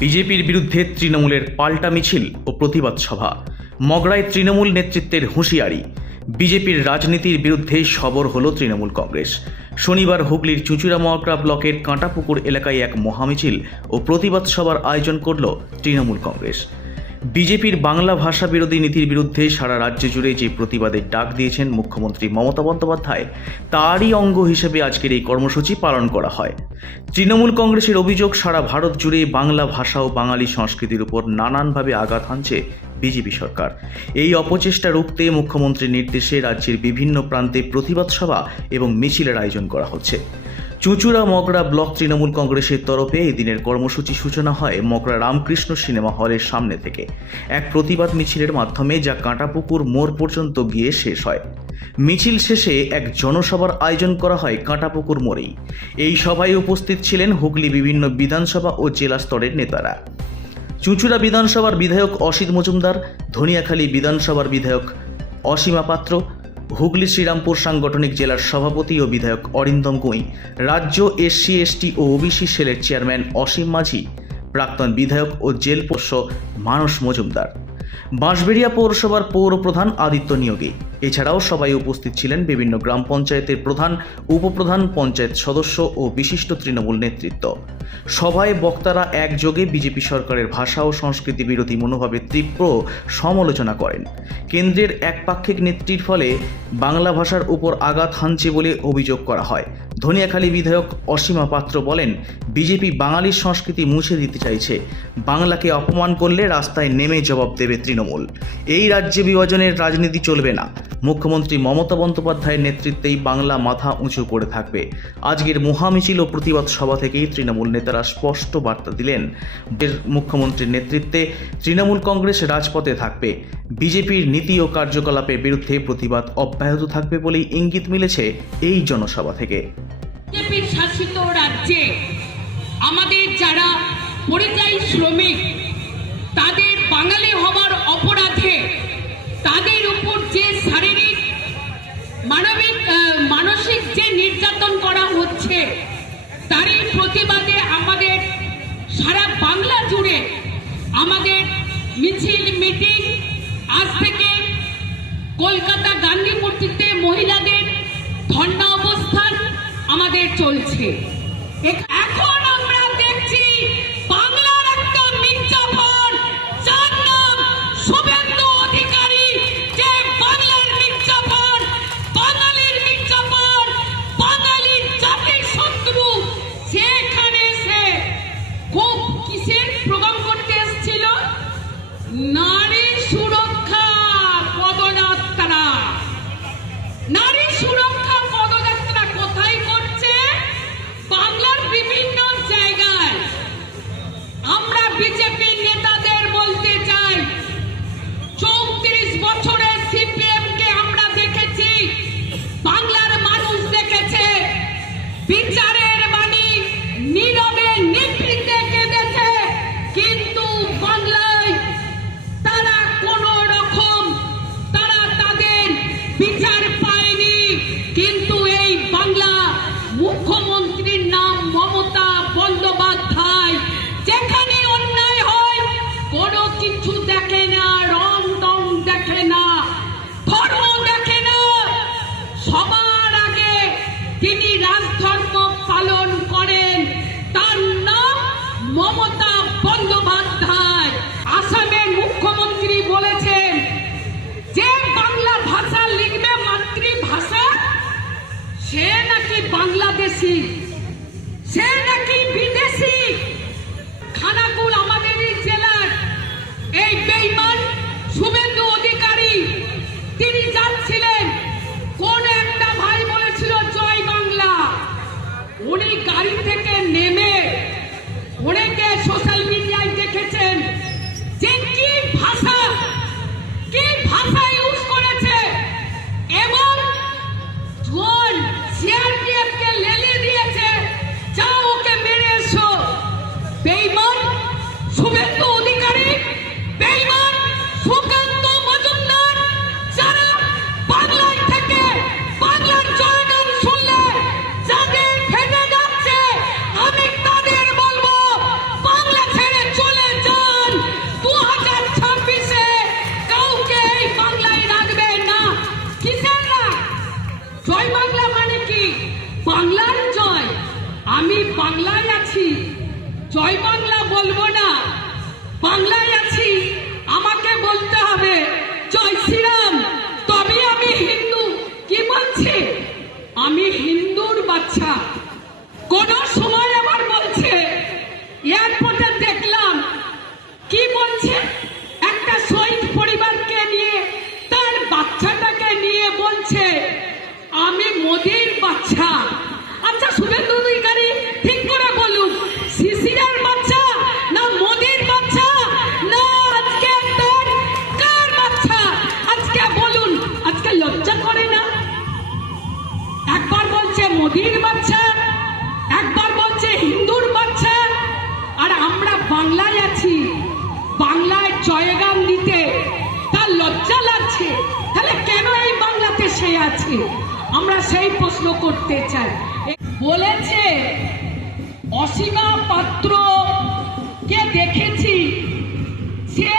বিজেপির বিরুদ্ধে তৃণমূলের পাল্টা মিছিল ও প্রতিবাদ সভা। মগড়ায় তৃণমূল নেতৃত্বের হুঁশিয়ারি। বিজেপির রাজনীতির বিরুদ্ধে সবর হল তৃণমূল কংগ্রেস। শনিবার হুগলির চুচুড়া মহাকড়া ব্লকের কাঁটাপুকুর এলাকায় এক মহামিছিল ও প্রতিবাদ সভার আয়োজন করল তৃণমূল কংগ্রেস। বিজেপির বাংলা ভাষা বিরোধী নীতির বিরুদ্ধে সারা রাজ্য জুড়ে যে প্রতিবাদের ডাক দিয়েছেন মুখ্যমন্ত্রী মমতা বন্দ্যোপাধ্যায়, তারই অঙ্গ হিসেবে আজকের এই কর্মসূচি পালন করা হয়। তৃণমূল কংগ্রেসের অভিযোগ, সারা ভারত জুড়ে বাংলা ভাষা ও বাঙালি সংস্কৃতির উপর নানানভাবে আঘাত হানছে বিজেপি সরকার। এই অপচেষ্টা রুখতে মুখ্যমন্ত্রীর নির্দেশে রাজ্যের বিভিন্ন প্রান্তে প্রতিবাদ সভা এবং মিছিলের আয়োজন করা হচ্ছে। চুঁচুড়া মগরা ব্লক তৃণমূল কংগ্রেসের তরফে এই দিনের কর্মসূচি সূচনা হয় মগরা রামকৃষ্ণ সিনেমা হলের সামনে থেকে। এক প্রতিবাদ মিছিলের মাধ্যমে যা কাঁটাপুকুর মোড় পর্যন্ত গিয়ে শেষ হয়। মিছিল শেষে এক জনসভার আয়োজন করা হয় কাঁটাপুকুর মোড়েই। এই সভায় উপস্থিত ছিলেন হুগলি বিভিন্ন বিধানসভা ও জেলা স্তরের নেতারা। চুঁচুড়া বিধানসভার বিধায়ক অসিত মজুমদার, ধনিয়াখালী বিধানসভার বিধায়ক অসীমা পাত্র হুগলি শ্রীরামপুর সাংগঠনিক জেলার সভাপতি ও বিধায়ক অরিন্দম কুঁই, রাজ্য এসসি, এসটি ও ওবিসি সেলের চেয়ারম্যান অসীম মাঝি, প্রাক্তন বিধায়ক ও জেল পোষ্য মানস মজুমদার। বাঁশবেড়িয়া পৌরসভার পৌর প্রধান আদিত্য নিয়োগী। এছাড়াও সবাই উপস্থিত ছিলেন বিভিন্ন গ্রাম পঞ্চায়েতের প্রধান, উপপ্রধান পঞ্চায়েত সদস্য ও বিশিষ্ট তৃণমূল নেতৃত্ব। সভায় বক্তারা একযোগে বিজেপি সরকারের ভাষা ও সংস্কৃতি বিরোধী মনোভাবের তীব্র সমালোচনা করেন। কেন্দ্রের একপাক্ষিক নেত্রীর ফলে বাংলা ভাষার উপর আঘাত হানছে বলে অভিযোগ করা হয়। ধনিয়াখালী বিধায়ক অসীমা পাত্র বলেন, বিজেপি বাঙালির সংস্কৃতি মুছে দিতে চাইছে। বাংলাকে অপমান করলে রাস্তায় নেমে জবাব দেবে তৃণমূল। এই রাজ্যে বিভাজনের রাজনীতি চলবে না। মুখ্যমন্ত্রী মমতা বন্দ্যোপাধ্যায়ের নেতৃত্বেই বাংলা মাথা উঁচু করে থাকবে। আজকের মহামিছিল ও প্রতিবাদ সভা থেকেই তৃণমূল নেতারা স্পষ্ট বার্তা দিলেন। মুখ্যমন্ত্রীর নেতৃত্বে তৃণমূল কংগ্রেস রাজপথে থাকবে। বিজেপির নীতি ও কার্যকলাপের বিরুদ্ধে প্রতিবাদ অব্যাহত থাকবে বলেই ইঙ্গিত মিলেছে এই জনসভা থেকে। আমাদের যারা পরিযায়ী শ্রমিক তাদের বাঙালি হওয়ার অপরাধে তাদের উপর যে শারীরিক, মানবিক মানসিক যে নির্যাতন করা হচ্ছে, তারই প্রতিবাদে আমাদের সারা বাংলা জুড়ে আমাদের মিছিল, মিটিং, আজ থেকে কলকাতা গান্ধী মূর্তিতে মহিলাদের ধর্ণা অবস্থান আমাদের চলছে। receive আমি হিন্দুর বাচ্চা। কোন করতে চাই বলেছে, অসীমা পাত্র কে দেখেছি? সে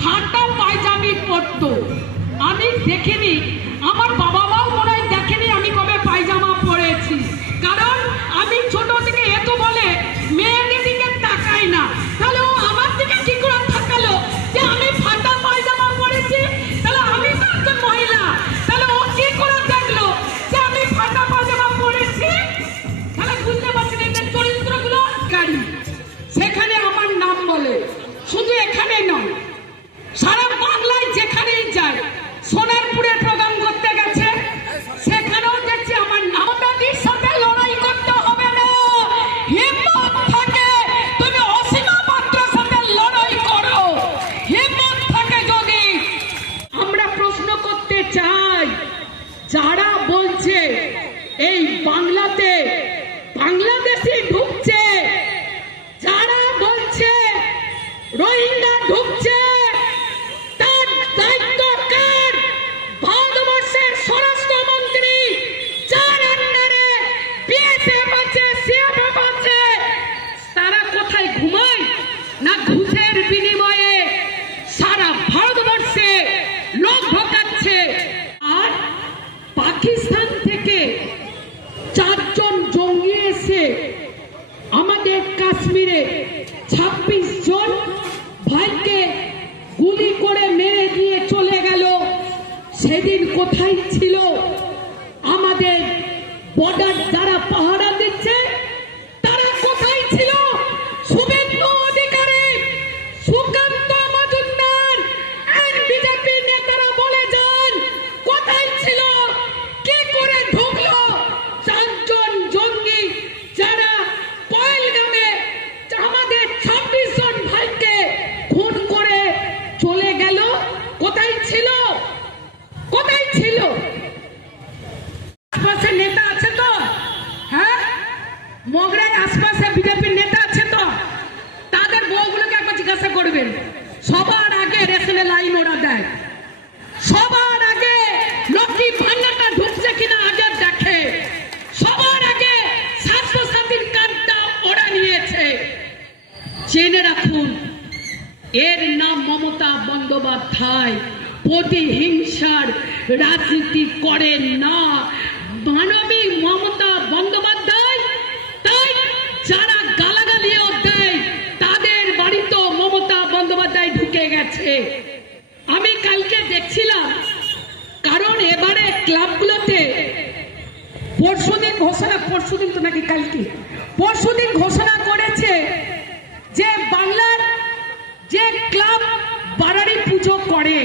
ফাটা পায়জামি পড়তো আমি দেখিনি। আমার বাবা আমাদের কাশ্মীরে ২৬ জন ভাইকে গুলি করে মেরে দিয়ে চলে গেল। সেদিন কোথায় ছিল আমাদের বর্ডার যারা পাহারা রাজনীতি করেন না। মানবিক মমতা বন্দ্যোপাধ্যায়, তাই যারা গালাগালিও দেয়, তাদের বাড়িতে মমতা বন্দ্যোপাধ্যায় ঢুকে গেছে। আমি কালকে দেখছিলাম, কারণ এবারে ক্লাবগুলোতে পরশুদিন ঘোষণা, পরশুদিন তো নাকি কালকে, পরশুদিন ঘোষণা করেছে যে বাংলার যে ক্লাব বারারি পুজো করে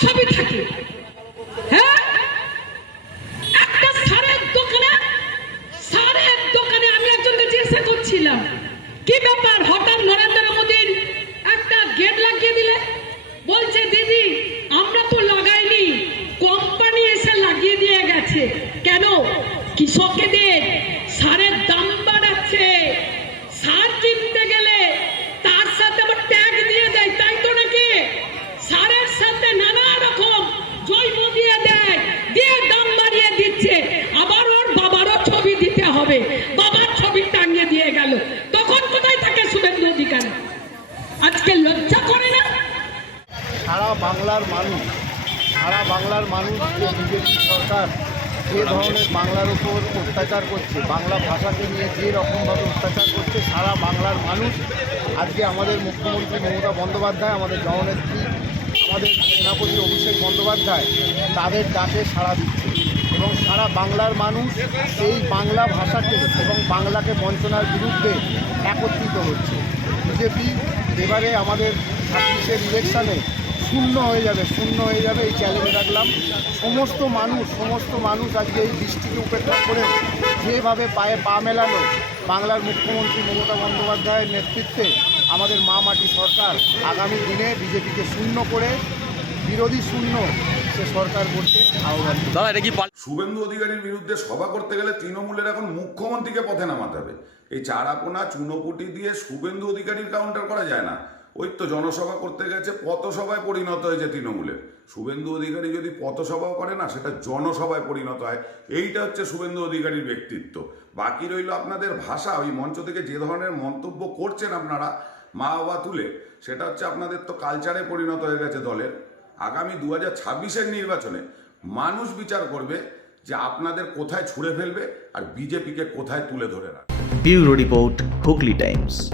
সবই থাকে বাংলার মানুষ, সারা বাংলার মানুষ যে বিজেপি সরকার যে ধরনের বাংলার উপর অত্যাচার করছে, বাংলা ভাষাকে নিয়ে যে রকমভাবে অত্যাচার করছে, সারা বাংলার মানুষ, আজকে আমাদের মুখ্যমন্ত্রী মমতা বন্দ্যোপাধ্যায়, আমাদের জননেত্রী, আমাদের সেনাপতি অভিষেক বন্দ্যোপাধ্যায় তাদের ডাকে সাড়া দিচ্ছে। এবং সারা বাংলার মানুষ এই বাংলা ভাষাকে এবং বাংলাকে বঞ্চনার বিরুদ্ধে একত্রিত হচ্ছে। বিজেপি এবারে আমাদের ছাব্বিশের ইলেকশানে শূন্য হয়ে যাবে শূন্য হয়ে যাবে এই চ্যালেঞ্জ রাখলাম। সমস্ত মানুষ সমস্ত মানুষ আজকে এই বৃষ্টিকে উপেক্ষা করে যেভাবে পায়ে পা মেলানো বাংলার মুখ্যমন্ত্রী মমতা বন্দ্যোপাধ্যায়ের নেতৃত্বে আমাদের মা মাটি সরকার আগামী দিনে বিজেপিকে শূন্য করে বিরোধী শূন্য সে সরকার করতে আহ্বান শুভেন্দু অধিকারীর বিরুদ্ধে সভা করতে গেলে তৃণমূলের এখন মুখ্যমন্ত্রীকে পথে নামাতে হবে। এই চারাপোনা চুনোপুটি দিয়ে শুভেন্দু অধিকারীর কাউন্টার করা যায় না। ওই তো জনসভা করতে গেছে, পথসভায় পরিণত হয়েছে তৃণমূলের। শুভেন্দু অধিকারী যদি পথসভাও করে না, সেটা জনসভায় পরিণত হয়। এইটা হচ্ছে শুভেন্দু অধিকারীর ব্যক্তিত্ব। বাকি রইল আপনাদের ভাষা, ওই মঞ্চ থেকে যে ধরনের মন্তব্য করছেন আপনারা, মা বাবা তুলে, সেটা হচ্ছে আপনাদের তো কালচারে পরিণত হয়ে গেছে দলের। আগামী দু হাজার ছাব্বিশের নির্বাচনে মানুষ বিচার করবে যে আপনাদের কোথায় ছুঁড়ে ফেলবে আর বিজেপিকে কোথায় তুলে ধরে রাখবে। Report Hooghly Times.